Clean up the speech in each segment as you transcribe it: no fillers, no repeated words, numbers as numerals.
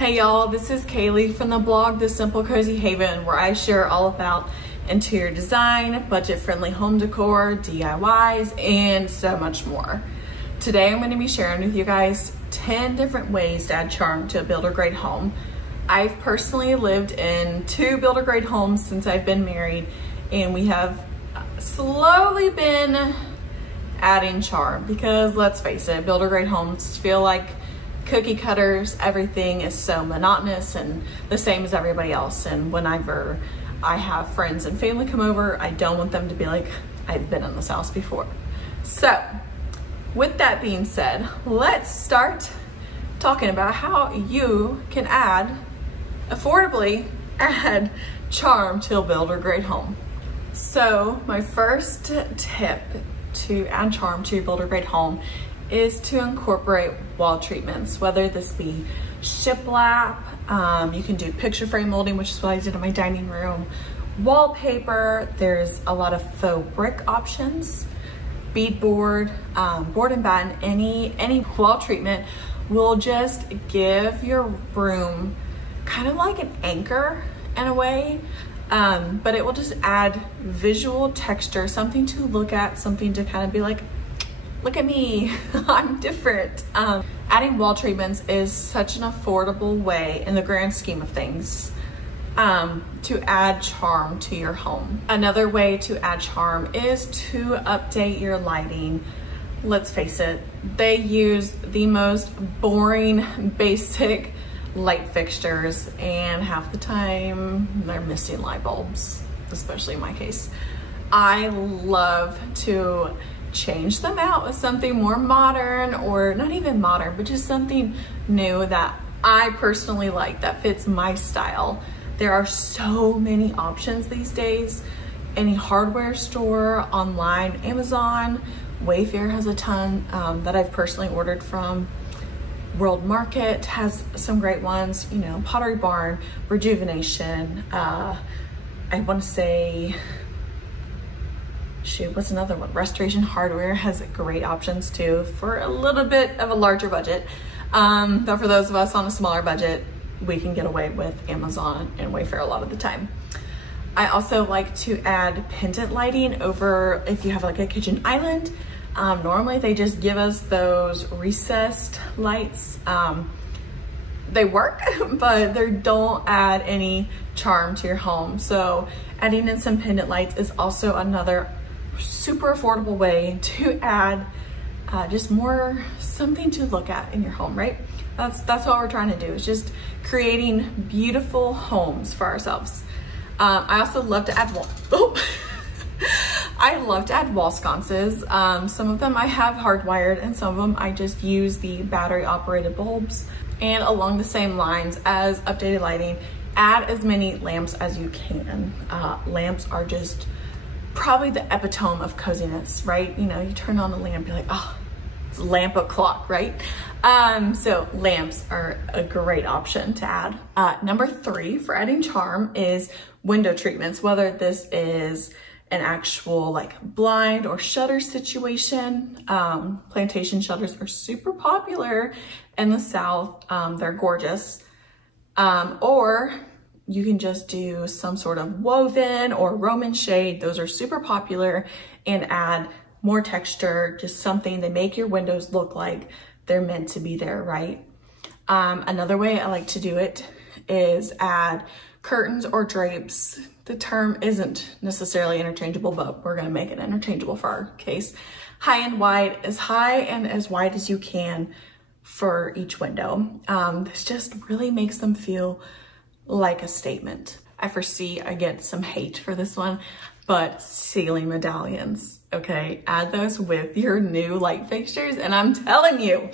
Hey y'all, this is Kaylee from the blog The Simple Cozy Haven, where I share all about interior design, budget-friendly home decor, DIYs, and so much more. Today I'm going to be sharing with you guys 10 different ways to add charm to a builder-grade home. I've personally lived in 2 builder-grade homes since I've been married, and we have slowly been adding charm because, let's face it, builder-grade homes feel like cookie cutters. Everything is so monotonous and the same as everybody else. And whenever I have friends and family come over, I don't want them to be like, I've been in this house before. So with that being said, let's start talking about how you can affordably add charm to a builder-grade home. So my first tip to add charm to your builder-grade home is to incorporate wall treatments, whether this be shiplap, you can do picture frame molding, which is what I did in my dining room, wallpaper, there's a lot of faux brick options, beadboard, board and batten. Any wall treatment will just give your room kind of like an anchor in a way, but it will just add visual texture, something to look at, something to kind of be like, look at me, I'm different. Adding wall treatments is such an affordable way in the grand scheme of things to add charm to your home. Another way to add charm is to update your lighting. Let's face it, they use the most boring, basic light fixtures, and half the time they're missing light bulbs, especially in my case. I love to change them out with something more modern, or not even modern, but just something new that I personally like, that fits my style. There are so many options these days. Any hardware store, online, Amazon, Wayfair has a ton that I've personally ordered from. World Market has some great ones, you know, Pottery Barn, Rejuvenation, I want to say, shoot, what's another one? Restoration Hardware has great options too for a little bit of a larger budget. But for those of us on a smaller budget, we can get away with Amazon and Wayfair a lot of the time. I also like to add pendant lighting over if you have like a kitchen island. Normally they just give us those recessed lights. They work, but they don't add any charm to your home. So adding in some pendant lights is also another super affordable way to add just more something to look at in your home, right? That's what we're trying to do, is just creating beautiful homes for ourselves. I also love to add I love to add wall sconces. Some of them I have hardwired, and some of them I just use the battery operated bulbs. And along the same lines as updated lighting, add as many lamps as you can. Lamps are just probably the epitome of coziness, right? You know, you turn on a lamp, you're like, oh, it's lamp o'clock, right? So lamps are a great option to add. Number 3 for adding charm is window treatments, whether this is an actual like blind or shutter situation. Plantation shutters are super popular in the South. They're gorgeous. Or you can just do some sort of woven or Roman shade. Those are super popular, and add more texture, just something to make your windows look like they're meant to be there, right? Another way I like to do it is add curtains or drapes. The term isn't necessarily interchangeable, but we're gonna make it interchangeable for our case. High and wide, as high and as wide as you can for each window. This just really makes them feel like a statement. I foresee I get some hate for this one, but ceiling medallions, okay? Add those with your new light fixtures, and I'm telling you,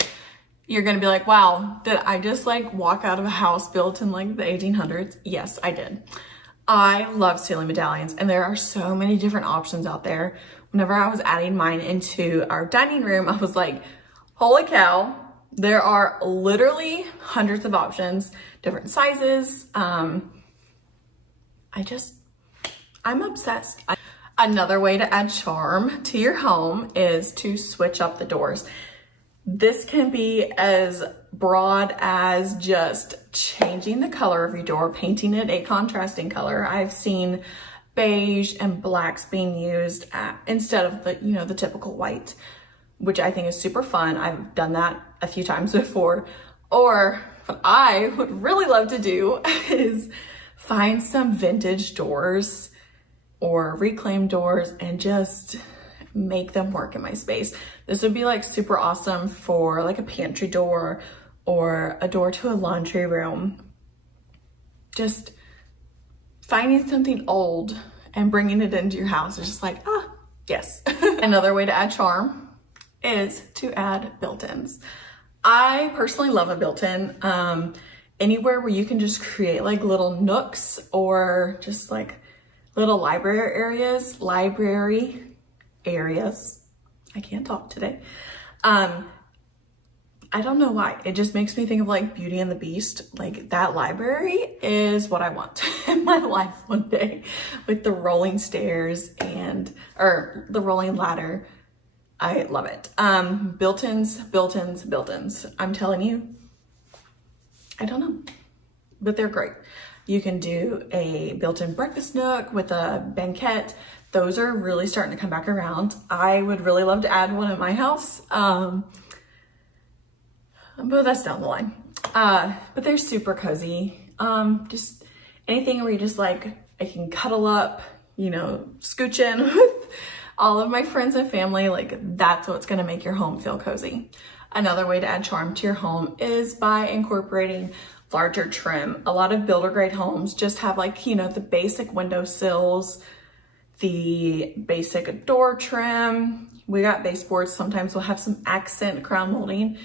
you're gonna be like, wow, did I just like walk out of a house built in like the 1800s? Yes, I did. I love ceiling medallions, and there are so many different options out there. Whenever I was adding mine into our dining room, I was like, holy cow, there are literally hundreds of options, different sizes. I'm obsessed. Another way to add charm to your home is to switch up the doors. This can be as broad as just changing the color of your door, painting it a contrasting color. I've seen beige and blacks being used instead of the, you know, the typical white, which I think is super fun. I've done that a few times before. Or what I would really love to do is find some vintage doors or reclaimed doors and just make them work in my space. This would be like super awesome for like a pantry door or a door to a laundry room. Just finding something old and bringing it into your house is just like, ah, yes. Another way to add charm is to add built-ins. I personally love a built-in. Anywhere where you can just create like little nooks or just like little library areas. I can't talk today. I don't know why. It just makes me think of like Beauty and the Beast. Like that library is what I want in my life one day, with the rolling stairs or the rolling ladder. I love it. Built-ins. I'm telling you, I don't know, but they're great. You can do a built-in breakfast nook with a banquette. Those are really starting to come back around. I would really love to add one at my house, but that's down the line. But they're super cozy. Just anything where you just like, I can cuddle up, you know, scooch in with all of my friends and family. Like that's what's gonna make your home feel cozy. Another way to add charm to your home is by incorporating larger trim. A lot of builder grade homes just have like, you know, the basic window sills, the basic door trim. We got baseboards. Sometimes we'll have some accent crown molding,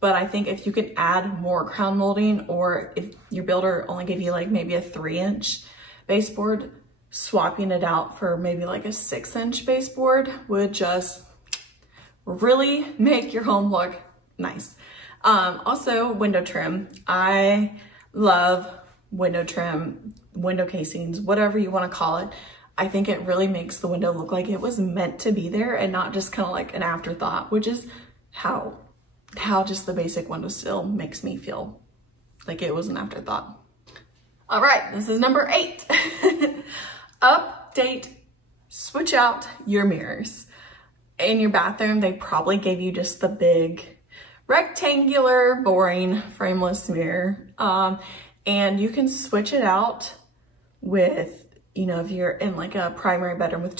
but I think if you can add more crown molding, or if your builder only gave you like maybe a 3-inch baseboard, swapping it out for maybe like a 6-inch baseboard would just really make your home look nice. Also window trim. I love window trim, window casings, whatever you want to call it. I think it really makes the window look like it was meant to be there and not just kind of like an afterthought, which is how just the basic windowsill makes me feel like it was an afterthought. All right, this is number 8. Update, switch out your mirrors. In your bathroom, they probably gave you just the big rectangular, boring, frameless mirror. And you can switch it out with, you know, if you're in like a primary bedroom with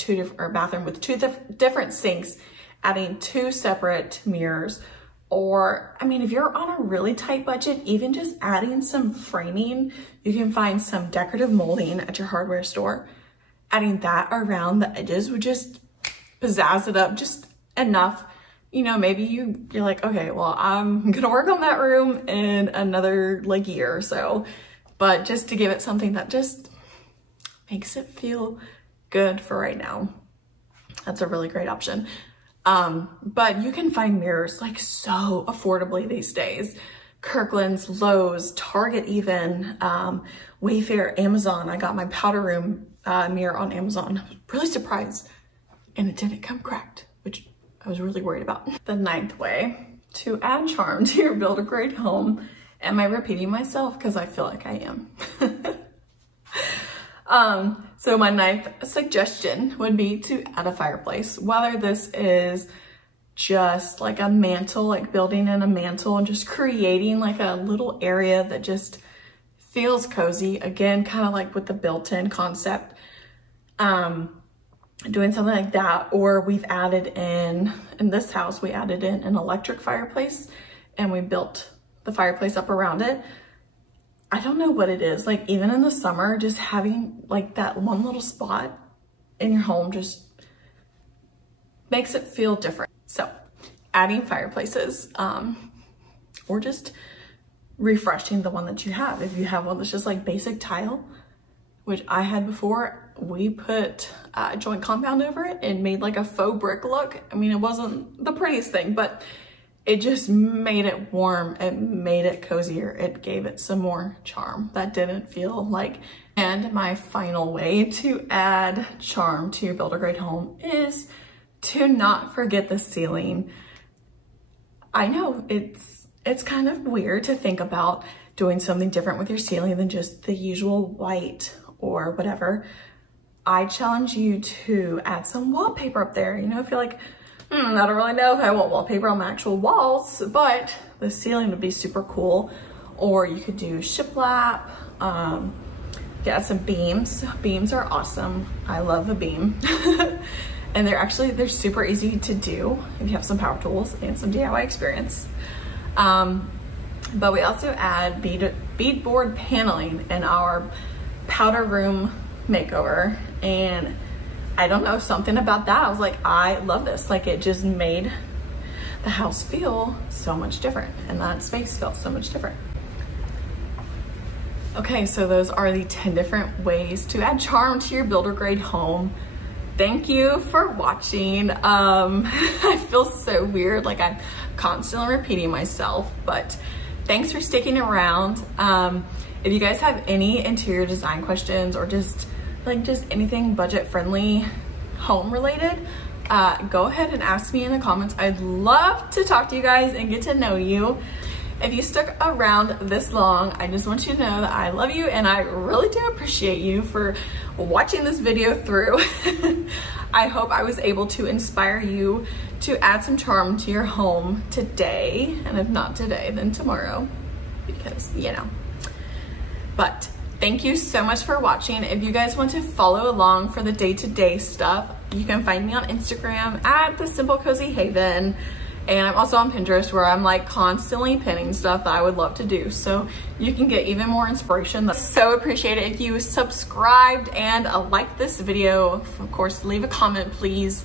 bathroom with two different sinks, adding 2 separate mirrors. Or, I mean, if you're on a really tight budget, even just adding some framing, you can find some decorative molding at your hardware store. Adding that around the edges would just pizzazz it up just enough. You know, maybe you're like, okay, well, I'm gonna work on that room in another like year or so, but just to give it something that just makes it feel good for right now. That's a really great option. But you can find mirrors like so affordably these days. Kirkland's, Lowe's, Target even, Wayfair, Amazon. I got my powder room mirror on Amazon. I was really surprised, and it didn't come cracked, which I was really worried about. The 9th way to add charm to your builder grade home. Am I repeating myself? Because I feel like I am. So my 9th suggestion would be to add a fireplace. Whether this is just like a mantle, like building in a mantle and just creating like a little area that just feels cozy. Again, kind of like with the built-in concept. Doing something like that, or we've added in this house, we added in an electric fireplace and we built the fireplace up around it. I don't know what it is, like even in the summer, just having like that one little spot in your home just makes it feel different. So adding fireplaces, or just refreshing the one that you have. If you have one that's just like basic tile, which I had before, we put joint compound over it and made like a faux brick look. I mean, it wasn't the prettiest thing, but it just made it warm. It made it cozier. It gave it some more charm that didn't feel like. And my final way to add charm to your builder grade home is to not forget the ceiling. I know it's it's kind of weird to think about doing something different with your ceiling than just the usual white or whatever, I challenge you to add some wallpaper up there. You know, if you're like, I don't really know if I want wallpaper on my actual walls, but the ceiling would be super cool. Or you could do shiplap, get some beams. Beams are awesome. I love a beam. And they're super easy to do if you have some power tools and some DIY experience. But we also add beadboard paneling in our powder room makeover. And I don't know, something about that, I was like, I love this. Like, it just made the house feel so much different and that space felt so much different. Okay, so those are the 10 different ways to add charm to your builder grade home. Thank you for watching. I feel so weird, like I'm constantly repeating myself, but thanks for sticking around. If you guys have any interior design questions or just anything budget friendly home related, go ahead and ask me in the comments. I'd love to talk to you guys and get to know you. If you stuck around this long, I just want you to know that I love you and I really do appreciate you for watching this video through. I hope I was able to inspire you to add some charm to your home today, and if not today, then tomorrow, because, you know. But thank you so much for watching. If you guys want to follow along for the day-to-day stuff, you can find me on Instagram at The Simple Cozy Haven. And I'm also on Pinterest, where I'm like constantly pinning stuff that I would love to do. So you can get even more inspiration. So appreciate it if you subscribed and liked this video. Of course, leave a comment, please.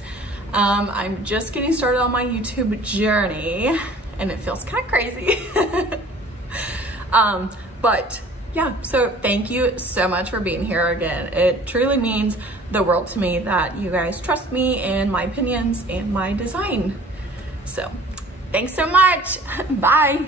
I'm just getting started on my YouTube journey and it feels kind of crazy. But yeah, so thank you so much for being here again. It truly means the world to me that you guys trust me and my opinions and my design. So thanks so much. Bye.